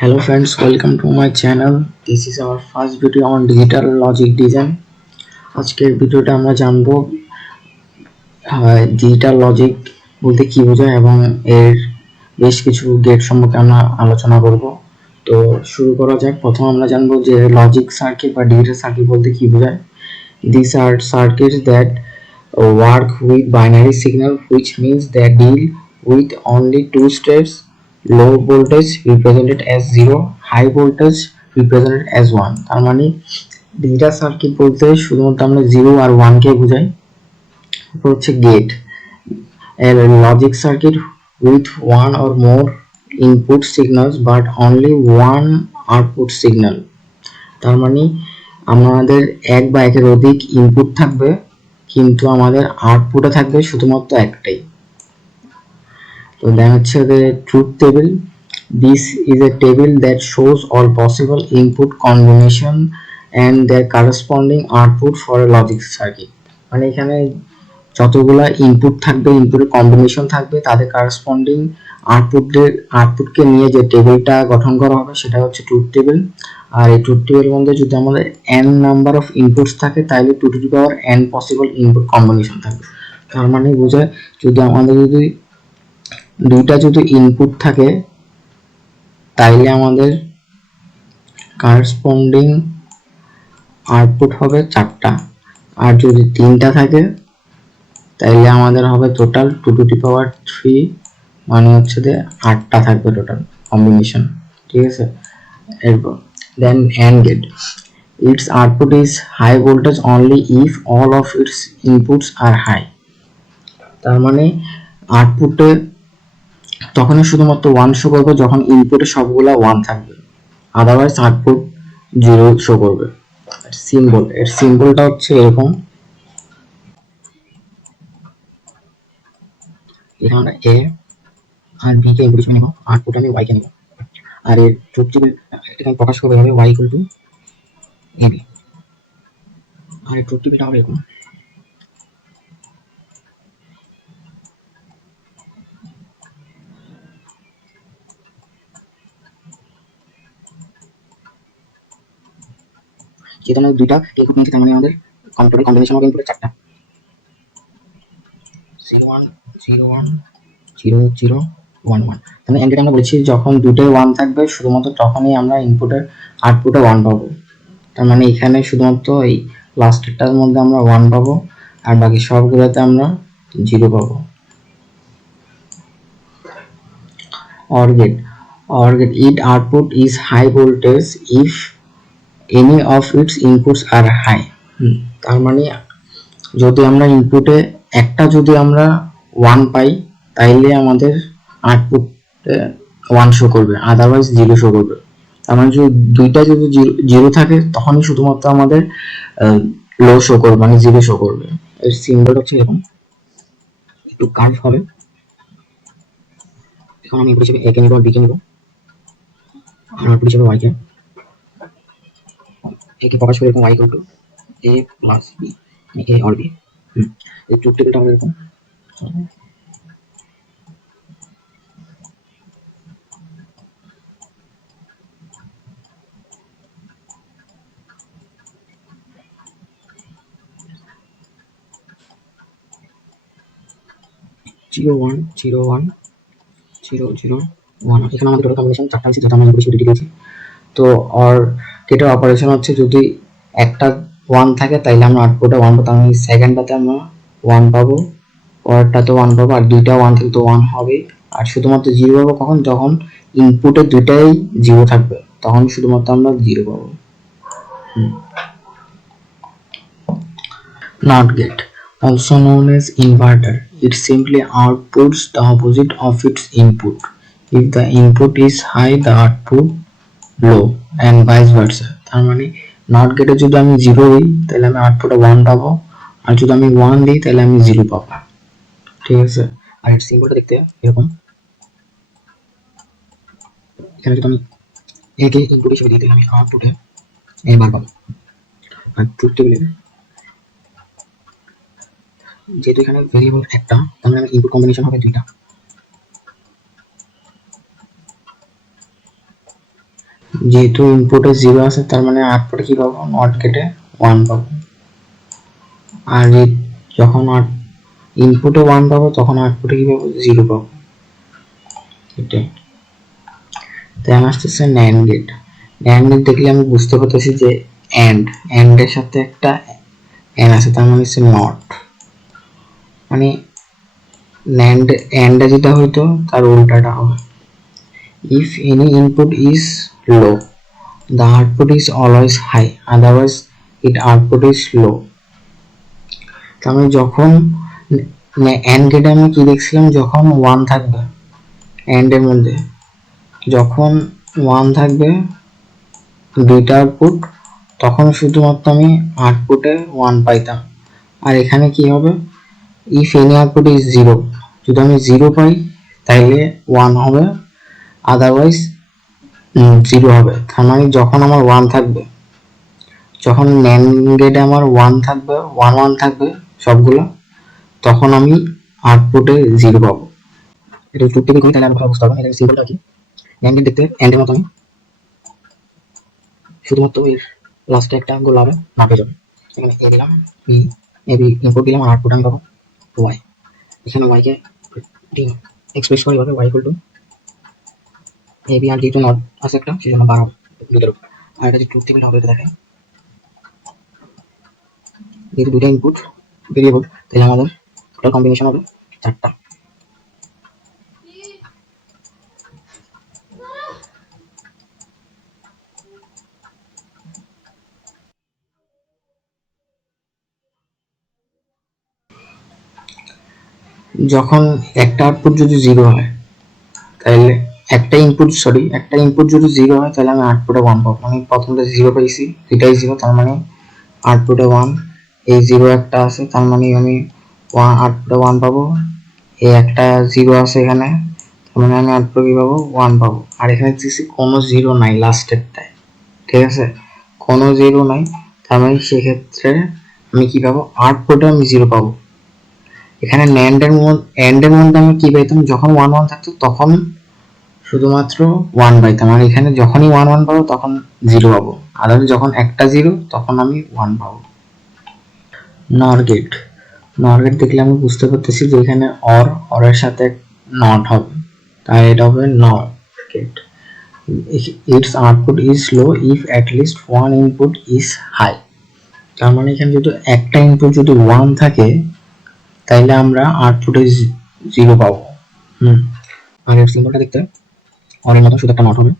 Hello friends, welcome to my channel. This is our first video on digital logic design. আজকের ভিডিওটা আমরা জানবো digital logic বলতে কি বোঝায় এবং এর বেশ কিছু গেট সম্পর্কে আমরা আলোচনা করব। তো শুরু করা যাক। প্রথম আমরা জানবো যে লজিক সার্কিট বা ডিজিটাল সার্কিট বলতে কি বোঝায়। These are circuits that work with binary signal, which means they deal with only two steps: low voltage represented as 0, high voltage represented as 1. তার মানে ডিজিটাল সার্কিট বলতে শুধুমাত্র আমরা 0 আর 1 কে বোঝাই। তারপর হচ্ছে gate, a logic circuit with one or more input signals but only one output signal. তার মানে আমাদের এক বা একের অধিক ইনপুট থাকবে কিন্তু আমাদের আউটপুটে থাকবে শুধুমাত্র একটাই। তো দেন হচ্ছে the truth table. This is a table that shows all possible input combination and their corresponding output for a logic circuit. মানে এখানে যতগুলা ইনপুট থাকবে, ইনপুটের কম্বিনেশন থাকবে, তাদের কারেসপন্ডিং আউটপুটকে নিয়ে যে টেবিলটা গঠন করা হবে সেটা হচ্ছে ট্রুথ টেবিল। আর এই ট্রুথ টেবিলের মধ্যে যদি আমাদের n নাম্বার অফ ইনপুটস থাকে তাহলে 2 to the power n possible input combination থাকবে। তার মানে বোঝায় যদি আমাদের দুইটা ইনপুট থাকে তাইলে আমাদের কারেসপন্ডিং আউটপুট হবে 4টা, আর যদি 3টা থাকে তাইলে আমাদের হবে টোটাল 2 টু দি পাওয়ার 3, মানে হচ্ছে যে 8টা থাকবে টোটাল কম্বিনেশন। ঠিক আছে, এরপর then AND gate, its output is high voltage only if all of its inputs are high. তার মানে আউটপুটে তখনই শুধুমাত্র 1 শো করবে যখন ইনপুটে সবগুলা 1 থাকবে, আদারওয়াইজ আউটপুট 0 শো করবে। এর সিম্বলটা হচ্ছে এরকম, এখানে আমরা a আর b কে ইনপুট হিসেবে নেব, আউটপুট আমি y কে নেব, আর এর ট্রুথ টেবিল এখানে প্রকাশ করবে হবে y ইকুয়াল টু ab, আর এর ট্রুথ টেবিলটা হবে এরকম। যেহেতু আমরা দুইটা ইনপুট নিয়েছি তার মানে আমাদের টোটাল কম্বিনেশন হবে ইনপুটের 4টা, 0 1 0 1 0 0 1 1। তাহলে এন্ড গেটে আমরা বলেছি যখন দুটোই 1 থাকবে শুধুমাত্র তখনই আমরা ইনপুটের আউটপুটে 1 পাবো। তার মানে এখানে শুধুমাত্র এই লাস্টেরটার মধ্যে আমরা 1 পাবো আর বাকি সবগুলোতে আমরা 0 পাবো। OR gate, its output is high voltage if any of its inputs are high. তার মানে যদি আমরা ইনপুটে একটা যদি আমরা 1 পাই তাইলে আমাদের আউটপুটে 1 শো করবে, আদারওয়াইজ 0 শো করবে। তার মানে যদি দুইটা যদি 0 থাকে তখনই শুধুমাত্র আমাদের লো শো করবে, মানে 0 শো করবে। এর সিম্বল হচ্ছে এরকম, একটু কার্ভ হবে। এখন আমি ইনপুট হিসেবে a কে নিব আর b কে নিব, আর আউটপুট হিসেবে y কে, a কে প্রকাশ করে এরকম y equal to a plus b, মানে a or b। এই ট্রুথ টেবিলটা হবে এরকম। জিরো ওয়ান জিরো ওয়ান 0 0 1, এখানে আমাদের টোটাল কম্বিনেশন 4টা আছে যেটা আমরা ইনপুট হিসেবে দিয়েছি। তো অর গেটের অপারেশন হচ্ছে যদি একটা 1 থাকে তাইলে আমরা আউটপুটে 1 পাবো, তার মানে সেকেন্ডটাতে আমরা 1 পাবো, পরেরটাতে 1 পাবো, আর দুইটা 1 থাকলে তো 1 হবে। আর শুধুমাত্র 0 পাবো কখন, যখন ইনপুটে দুইটাই 0 থাকবে তখন শুধুমাত্র আমরা 0 পাবো। NOT gate, also known as inverter, it simply outputs the opposite of its input. If the input is high, the output low and vice versa. তার মানে নট গেটে যদি আমি 0 দিই তাহলে আমি আউটপুটে 1 পাবো, আর যদি আমি 1 দিই তাহলে আমি 0 পাবো। ঠিক আছে, আর এর সিম্বলটা দেখতে এরকম। এখানে যদি আমি a কে ইনপুট হিসেবে দিই তাহলে আমি আউটপুটে a বার পাবো। আর ট্রুথ টেবিলে যেহেতু এখানে ভেরিয়েবল একটা, তার মানে ইনপুট কম্বিনেশন হবে দুইটা। যেহেতু ইনপুটে 0 আছে তার মানে আউটপুটে কি পাবো, নট গেটে 1 পাবো। আর যখন ইনপুটে 1 পাবো তখন আউটপুটে কি পাবো, 0 পাবো। এটাই। দেন আসতেছে NAND গেট। NAND গেট দেখলে আমি বুঝতে পারতেছি যে এন্ড এর সাথে একটা এন আছে, তার মানে হচ্ছে নট। মানে NAND এন্ড যেটা হইতো তার উল্টাটা হবে। If any input is low, the output is always high, otherwise it output is low. তার মানে যখন এন্ড গেটে আমি কি দেখছিলাম, যখন 1 থাকবে এন্ড এর মধ্যে, যখন 1 থাকবে দুইটা আউটপুট, তখন শুধুমাত্র আমি আউটপুটে 1 পাইতাম। আর এখানে কি হবে, ইফ এনি আউটপুট ইজ 0, যদি আমি 0 পাই তাইলে 1 হবে, আদারওয়াইজ 0 হবে। তার মানে যখন আমার 1 থাকবে, যখন NAND গেটে আমার 1 থাকবে, 1 1 থাকবে সবগুলো, তখন আমি আউটপুটে 0 পাবো। এটা ট্রুথ টেবিল করি তাহলে আমি ভালো বুঝতে পারবো। এটা সিম্পলটা কি, NAND গেট দেখতে এন্ড এর মতো, আমি শুধুমাত্র এর লাস্টে একটা গোল হবে না পেয়ে যাবে। এখানে এ দিলাম, বি ইনপুট দিলাম, আর আউটপুট আমি পাবো ওয়াই। এখানে ওয়াই কে এক্সপ্রেস করি হবে Y equal to A B, আর যেহেতু নট আছে একটা সেজন্য বার হবে দুটোর উপর। আর এটা যে ট্রুথ টেবিল হবে এটা দেখায়, যেহেতু দুটো ইনপুট ভেরিয়েবল তাহলে আমাদের টোটাল কম্বিনেশন হবে 4টা। যখন একটা আউটপুট যদি 0 হয় তাহলে একটা ইনপুট যদি 0 হয় তাহলে আমি আউটপুটে 1 পাবো। আমি প্রথমটা 0 পাইছি, এটাই 0, তার মানে আউটপুটে 1। এই 0 একটা আছে তার মানে আমি আউটপুটে 1 পাবো। এই একটা 0 আছে এখানে, তার মানে আমি আউটপুটে কি পাবো, 1 পাবো। আর এখানে দেখছি কোনো 0 নাই লাস্টেরটায়, ঠিক আছে, কোনো 0 নাই, তার মানে সেক্ষেত্রে আমি কি পাবো, আউটপুটে আমি 0 পাবো। এখানে এন্ড এর মধ্যে আমি কি পাইতাম, যখন 1 1 থাকতো তখন শুধুমাত্র 1 পাইতাম, আর এখানে যখনই 1 1 পাবো তখন 0 পাবো। আদার যখন একটা 0 তখন আমি 1 পাবো। নর গেট দেখলে আমি বুঝতে পারতেছি যে এখানে অর এর সাথে নট হবে, তাই এটা হবে NOR gate. Its output is low if at least one input is high. তার মানে এখানে যদি একটা ইনপুট যদি 1 থাকে তাইলে আমরা আউটপুটে 0 পাবো। আর এর সিম্বলটা দেখতে অরের মতো শুধু একটা নট হবে।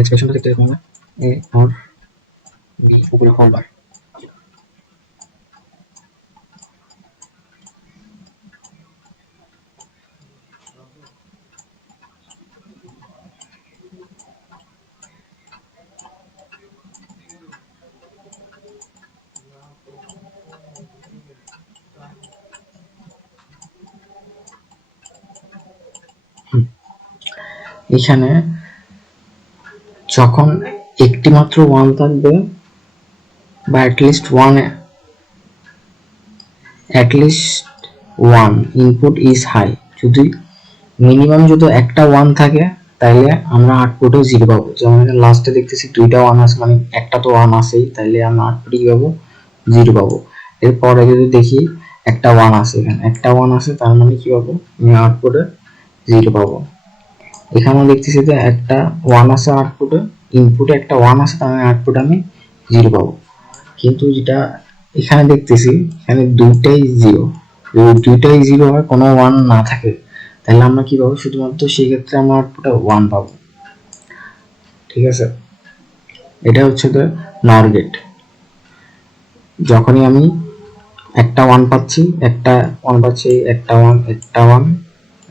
এক্সপ্রেশনটা দেখতে এরকম হবে, এ অর বি উপরে হোল বার। এখানে যখন একটি মাত্র 1 থাকবে বা at least one input is high, যদি মিনিমাম যদি একটা 1 থাকে তাইলে আমরা আউটপুটে 0 পাবো। যেমন এখানে লাস্টে দেখতেছি দুইটা 1 আছে, মানে একটা তো 1 আছেই, তাইলে আমরা আউটপুটে কি পাবো, 0 পাবো। এরপরে যদি দেখি একটা 1 আছে, এখানে একটা 1 আছে, তার মানে কি পাবো, আমি আউটপুটে 0 পাবো। এখানে দেখতেছি যে একটা 1 আছে আউটপুটে, ইনপুটে একটা 1 আছে, তার মানে আউটপুটে আমি 0 পাবো। কিন্তু যেটা এখানে দেখতেছি এখানে দুইটাই 0, যদি দুইটাই 0 হয় কোনো 1 না থাকে তাহলে আমরা কি পাবো, শুধুমাত্র সেই ক্ষেত্রে আমরা আউটপুটে 1 পাবো। ঠিক আছে, এটা হচ্ছে তো নর গেট। যখনই আমি একটা 1 পাচ্ছি, একটা 1 পাচ্ছি, একটা 1 একটা 1,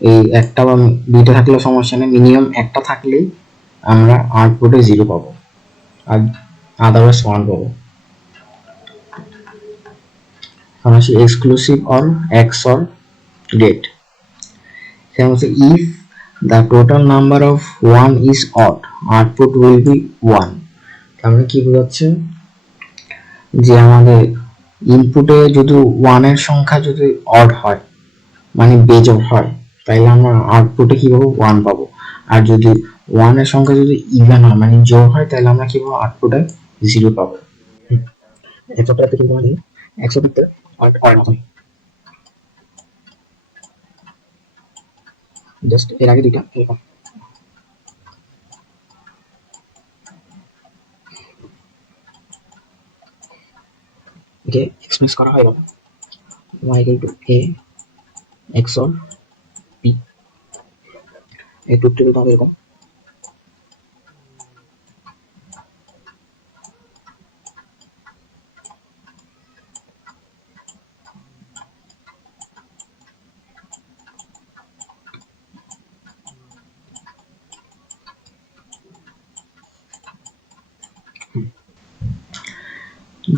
এই একটা বা দুইটা থাকলেও সমস্যা নেই, মিনিমাম একটা থাকলেই আমরা আউটপুটে 0 পাবো, আর আদারওয়াইজ 1 পাবো। আমরা আসি এক্সক্লুসিভ অর এক্সঅর গেট। সেটা হচ্ছে if the total number of 1 is odd, output will be 1। তার মানে কি বোঝাচ্ছে, যে আমাদের ইনপুটে যদি 1 এর সংখ্যা যদি অড হয় মানে বেজোড় হয় তাইলে আমরা আউটপুটে কি পাবো 1 পাবো। আর যদি 1 এর সংখ্যা যদি ইভেন হয় মানে জোড় হয় তাহলে আমরা কি পাবো আউটপুটে 0 পাবো। এই ছোট্ট কিন্তু মানে 100 বিটতে আর মতন জাস্ট এর আগে দুইটা এরকম কে এক্সপ্রেস করা হয় y equal to a xor p এই ট্রুথ টেবিলটা হবে এরকম।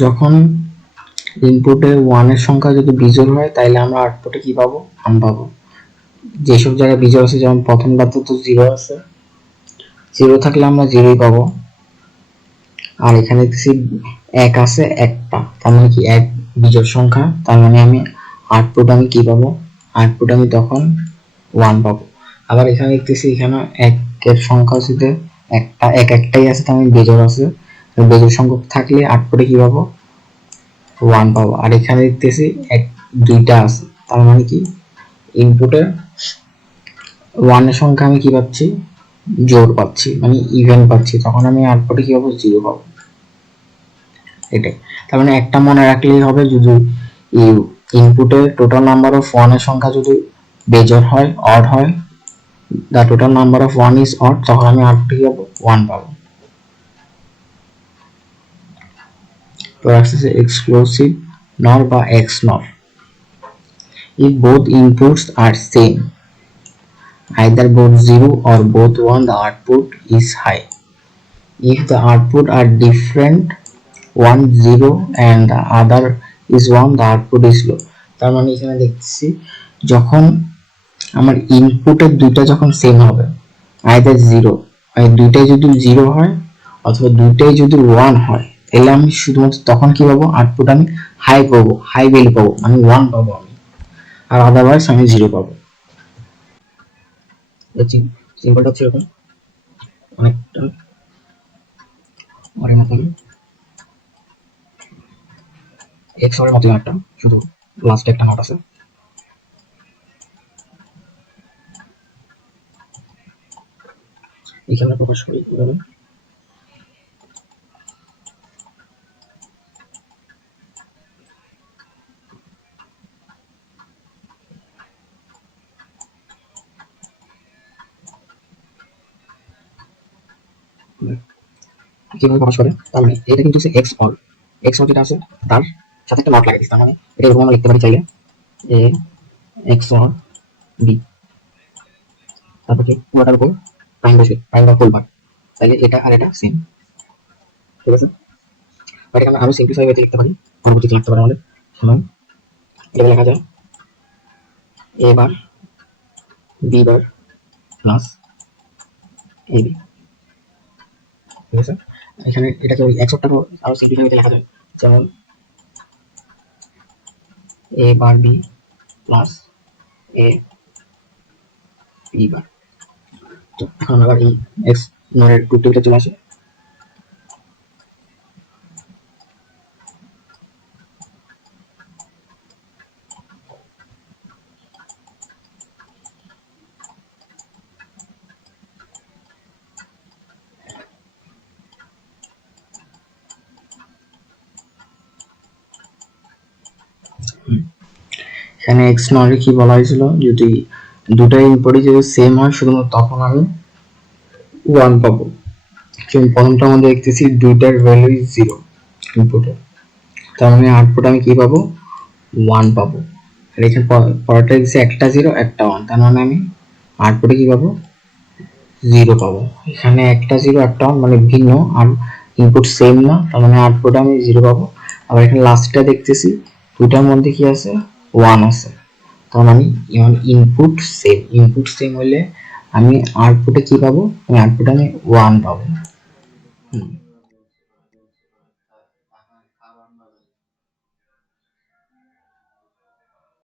যখন ইনপুটে 1 এর সংখ্যা যদি বিজোড় হয় তাহলে আমরা আউটপুটে কি পাবো 1 পাবো। যেসব জায়গায় বিজোড় আছে যেমন প্রথমটাতে তো 0 আছে, 0 থাকলে আমরা 0ই পাবো। আর এখানে দেখছি 1 আছে একটা, তার মানে কি 1 বিজোড় সংখ্যা, তার মানে আমি আউটপুট আমি কি পাবো আউটপুট আমি তখন 1 পাবো। আবার এখানে দেখতেছি এখানে 1 এর সংখ্যা হচ্ছে একটা, একটাই আছে, তার মানে বিজোড় আছে, বিজোড় সংখ্যক থাকলে আউটপুটে কি পাবো 1 পাবো। আর এখানে দেখতেছি দুইটা আছে, তার মানে কি ইনপুটে 1 এর সংখ্যা আমি কি পাচ্ছি জোড় পাচ্ছি মানে ইভেন পাচ্ছি, তখন আমি আউটপুটে কি পাবো 0 পাবো। এটাই, তার মানে একটা মনে রাখলেই হবে, যদি ইনপুটে টোটাল নাম্বার অফ 1 এর সংখ্যা যদি বেজোড় হয় অড হয়, the total number of 1 is odd, তখন আমি আউটপুটে কি পাবো 1 পাবো। তো আসছে এক্সক্লুসিভ নর বা এক্স নর। if both inputs are same, either both 0 or both 1, the output is high. If the output are different, one 0 and the other is 1, the output is low. তার মানে এখানে দেখছি যখন আমার ইনপুটের দুইটা যখন সেম হবে, আইদার 0, মানে দুইটাই যদি 0 হয় অথবা দুইটাই যদি 1 হয়, তাহলে আমি শুধুমাত্র তখন কি পাবো আউটপুট আমি হাই পাবো, হাই ভ্যালু পাবো, আমি 1 পাবো আমি, আর আদারওয়াইজ আমি 0 পাবো। সিম্বলটা হচ্ছে এরকম অনেকটা ওর মতন, এক্স ওর মতন একটা, শুধু লাস্টে একটা নট আছে। এখানে প্রকাশ করি এভাবে, কিভাবে প্রকাশ করে, তার মানে এটা কিন্তু হচ্ছে এক্স অর, এক্স অর যেটা আছে তার সাথে একটা নট লাগাই দিচ্ছি, তার মানে এটা এরকম আমরা লিখতে পারি চাইলে এ এক্স অর বি, তারপর কি পুরোটার উপর প্রাইম বসবে, প্রাইম বা ফুল ভাগ, তাহলে এটা আর এটা সেম, ঠিক আছে। বাট এখানে আরো সিম্পলিফাই ওয়েতে লিখতে পারি, পরবর্তীতে লিখতে পারি আমাদের, যেমন এটা লেখা যায় এ বার B bar plus A B, ঠিক আছে। এখানে এটাকে ওই এক্স অরটাকে আরো সিম্পলিফাই ওয়েতে লেখা যায়, যেমন এ বার বি প্লাস এ বি বার। তো এখন আবার এই এক্স নরের টু টেবিলে চলে আসে, এখানে এক্স নরে কি বলা হয়েছিল, যদি দুটাই ইনপুটই যদি সেম হয় শুধুমাত্র তখন আমি 1 পাবো। যেমন প্রথমটার মধ্যে দেখতেছি দুইটার ভ্যালু ইজ 0 ইনপুটে, তার মানে আউটপুট আমি কি পাবো 1 পাবো। আর এখানে পরেরটা দেখছি একটা 0 একটা 1, তার মানে আমি আউটপুটে কি পাবো 0 পাবো। এখানে একটা 0 একটা 1 মানে ভিন্ন আর ইনপুট সেম না, তার মানে আউটপুটে আমি 0 পাবো। আবার এখানে লাস্টটা দেখতেছি দুইটার মধ্যে কি আছে 1 আছে, তার মানে ইনপুট সেম হলে আমি আউটপুটে কি পাবো, আমি আউটপুটে আমি 1 পাবো।